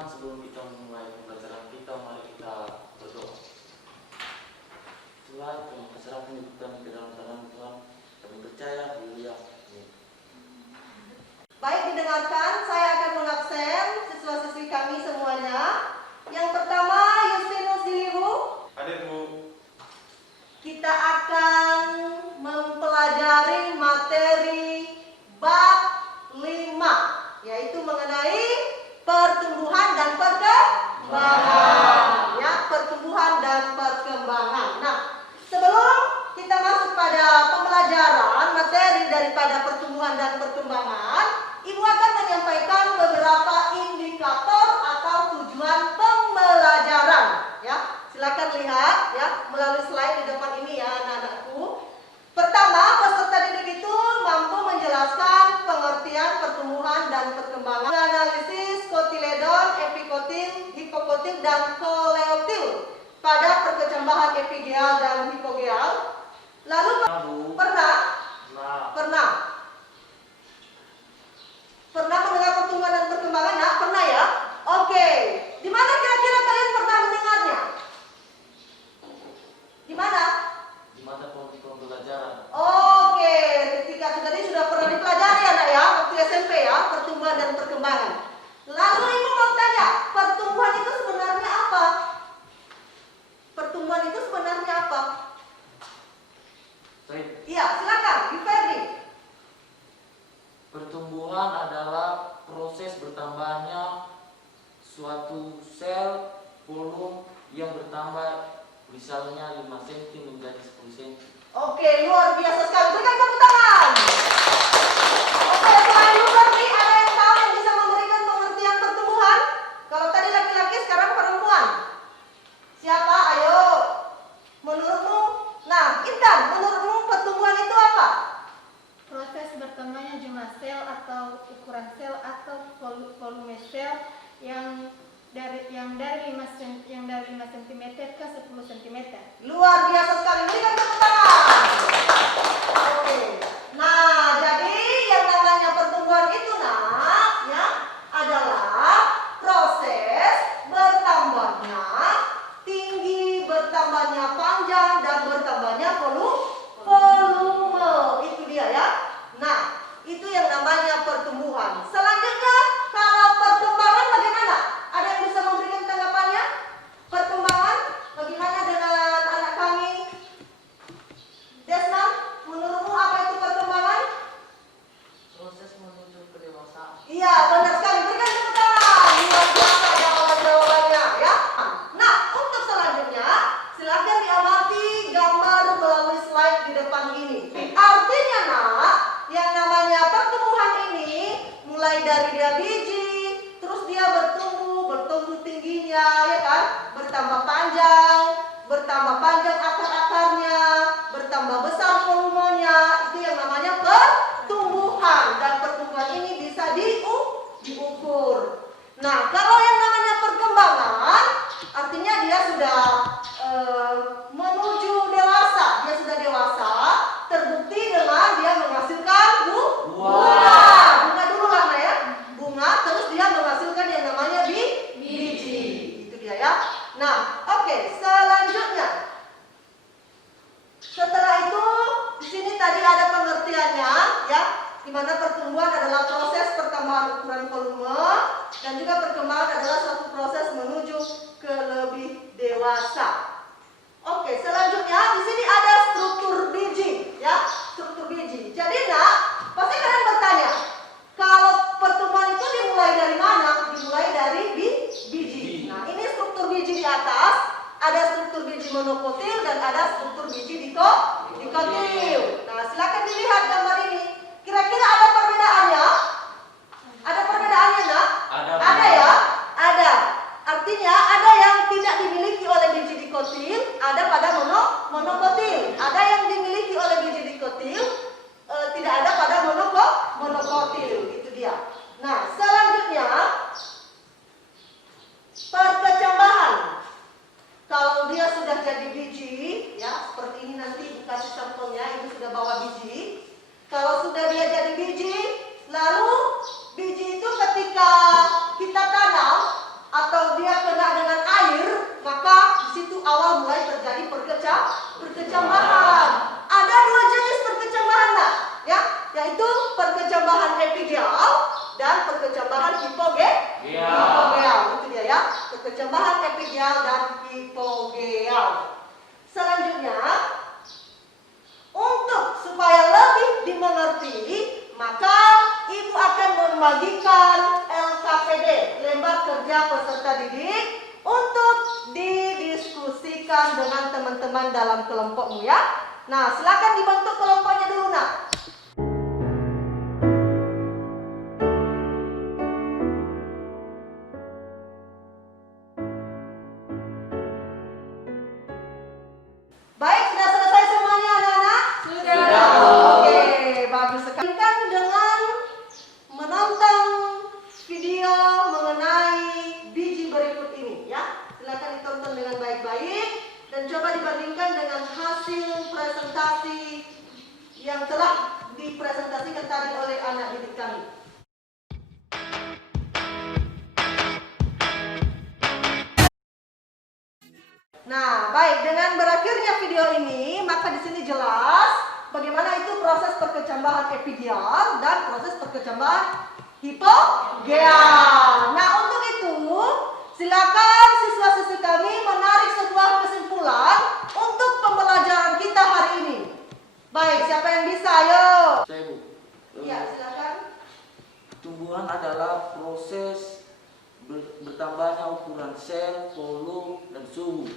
teman-teman, sebelum kita memulai pembelajaran kita, mari kita berdoa. Tuhan, kami serahkan hidup kami ke dalam tangan Tuhan. Kami percaya, haleluya. Baik, didengarkan, saya akan mengabsen siswa-siswi kami semuanya. Yang pertama, Justinus Diliwu. Hadir, Bu. Kita akan mempelajari materi bab 5, yaitu mengenai pertumbuhan dan perkembangan. Ya, pertumbuhan dan perkembangan. Nah, sebelum kita masuk pada pembelajaran materi daripada pertumbuhan dan perkembangan, Ibu akan menyampaikan beberapa indikator atau tujuan pembelajaran. Ya, silakan lihat ya melalui slide di depan ini ya anak-anakku. Pertama, peserta didik itu mampu menjelaskan pengertian pertumbuhan dan perkembangan, analisis kotiledon, epikotil, hipokotil, dan koleotil pada perkecambahan epigeal dan hipogeal. Lalu pernah mendengar pertumbuhan dan perkembangan? Nah, pernah ya? Oke. Di mana kira-kira kalian pernah mendengarnya? Di mana? Di mana pembelajaran? Oke, ketika tadi sudah pernah dipelajari anak ya, waktu SMP ya, pertumbuhan dan perkembangan. Lalu Ibu mau tanya, pertumbuhan itu sebenarnya apa? Pertumbuhan itu sebenarnya apa? Iya, silakan, Bu Ferdi. Pertumbuhan adalah proses bertambahnya suatu sel volume yang bertambah, misalnya 5 cm menjadi 10 cm. Oke, luar biasa sekali. Berikan tepuk tangan. Oke, selain Bu Ferdi, ada yang tahu yang bisa memberikan pengertian pertumbuhan? Kalau tadi laki-laki, sekarang perempuan. Siapa? Ayo. Menurutmu? Nah, Intan, menurutmu pertumbuhan itu apa? Proses berkembangnya jumlah sel atau ukuran sel atau volume sel yang dari 5 cm ke 10 cm. Luar biasa sekali. Berikan tepuk tangan. Oke. Nah, jadi yang namanya pertumbuhan itu ya adalah proses bertambahnya tinggi, bertambahnya panjang, dan bertambahnya volume. Itu dia ya. Nah, itu yang namanya pertumbuhan. Selanjutnya, kalau perkembangan bagaimana? Ada yang bisa memberikan tanggapannya? Perkembangan bagaimana dengan anak kami? Desna, menurutmu apa itu perkembangan? Proses menuju kedewasaan. Iya, benar sekali. Berikan tepuk tangan. Luar biasa jawabannya ya. Nah, untuk selanjutnya, silakan diamati gambar melalui slide di depan ini. Artinya yang namanya pertumbuhan ini mulai dari dia biji, terus dia bertumbuh tingginya, ya kan? Bertambah panjang akar-akarnya, bertambah besar volumenya. Itu yang namanya pertumbuhan, dan pertumbuhan ini bisa diukur. Nah, kalau yang namanya perkembangan, artinya dia sudah menuju dewasa. Dia sudah dewasa, terbukti dengan dia menghasilkan bunga dulu karena ya, bunga, terus dia menghasilkan yang namanya biji. Itu dia ya. Nah, oke, selanjutnya. Setelah itu, di sini tadi ada pengertiannya ya, di mana pertumbuhan adalah proses pertambahan ukuran volume, dan juga perkembangan adalah suatu proses menuju ke lebih dewasa. Oke, selanjutnya di sini ada struktur biji ya, struktur biji. Jadi pasti kalian bertanya, kalau pertumbuhan itu dimulai dari mana? Dimulai dari biji. Nah, ini struktur biji di atas, ada struktur biji monokotil dan ada struktur biji dikotil. Nah, silakan dilihat gambar ini. Kira-kira ada perbedaannya? Ada perbedaannya enggak? Ada ya? Ada. Artinya ada yang tidak dimiliki oleh biji dikotil, ada pada monokotil. Ada yang dimiliki oleh biji dikotil, tidak ada pada monokotil. Itu dia. Nah, selanjutnya perkecambahan. Kalau dia sudah jadi biji, ya seperti ini nanti Ibu kasih sampelnya, Ibu sudah bawa biji. Kalau sudah dia jadi biji, awal mulai terjadi perkecambahan. Ada dua jenis perkecambahan, Nak, ya, yaitu perkecambahan epigeal dan perkecambahan hipogeal. Itu dia ya, perkecambahan epigeal dan hipogeal. Selanjutnya, untuk supaya lebih dimengerti, maka Ibu akan membagikan LKPD, lembar kerja peserta didik, untuk didiskusikan dengan teman-teman dalam kelompokmu ya. Nah, silakan dibentuk kelompoknya dulu, Nak. Baik, sudah selesai semuanya anak-anak? Sudah. Oke, bagus sekali. Kan dengan menonton video mengenai biji berikut ini ya. Silakan ditonton dengan baik-baik dan coba dibandingkan dengan hasil presentasi yang telah dipresentasikan tadi oleh anak didik kami. Nah, baik, dengan berakhirnya video ini, maka di sini jelas bagaimana itu proses perkecambahan epigeal dan proses perkecambahan hipogeal. Nah, untuk itu, silakan siswa-siswi kami menarik sebuah kesimpulan untuk pembelajaran kita hari ini. Baik, siapa yang bisa? Ayo. Saya, Bu. Ya, silakan. Tumbuhan adalah proses bertambahnya ukuran sel, volume, dan suhu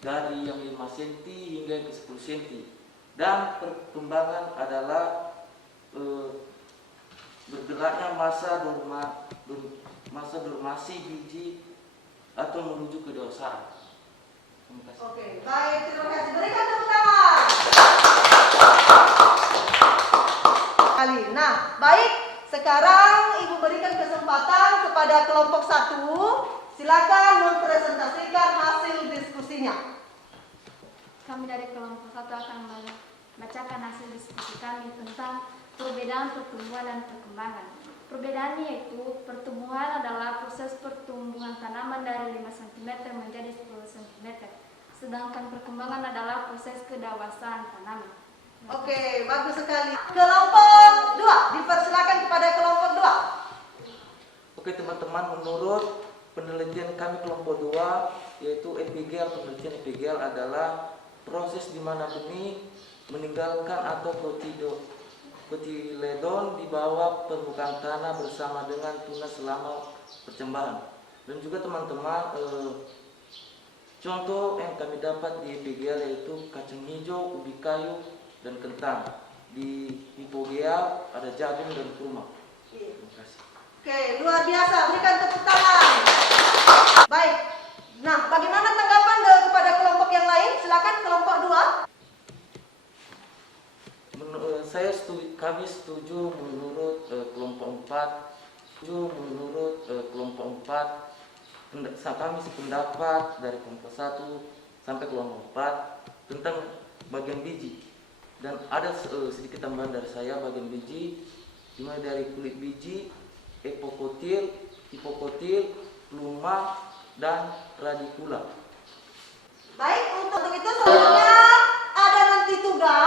dari yang 5 cm hingga ke 10 cm. Dan perkembangan adalah bergeraknya masa dormasi biji atau menuju kedewasaan. Terima kasih. Oke, baik, terima kasih. Berikan tepuk tangan. Nah, baik, sekarang Ibu berikan kesempatan kepada kelompok 1. Silakan mempresentasikan hasil diskusinya. Kami dari kelompok 1 akan membacakan hasil diskusi kami tentang perbedaan pertumbuhan dan perkembangan. Perbedaannya yaitu pertumbuhan adalah proses pertumbuhan tanaman dari 5 cm menjadi 10 cm. Sedangkan perkembangan adalah proses kedewasaan tanaman. Oke, bagus sekali. Kelompok 2, dipersilakan kepada kelompok 2. Oke teman-teman, menurut penelitian kami kelompok 2, yaitu epigeal, penelitian epigeal adalah proses di mana benih meninggalkan atau kotiledon di bawah permukaan tanah bersama dengan tunas selama percambahan. Dan juga teman-teman, contoh yang kami dapat di epigeal yaitu kacang hijau, ubi kayu, dan kentang. Di hipogeal ada jagung dan kurma. Terima kasih. Oke, luar biasa. Berikan tepuk tangan. Baik. Nah, bagaimana tanggapan kepada kelompok yang lain? Silakan kelompok 2. Kami setuju menurut kelompok 4. Kami sependapat dari kelompok 1 sampai kelompok 4 tentang bagian biji. Dan ada sedikit tambahan dari saya bagian biji, dimulai dari kulit biji, hipokotil, pluma, dan radikula. Baik, untuk itu selanjutnya ada nanti tugas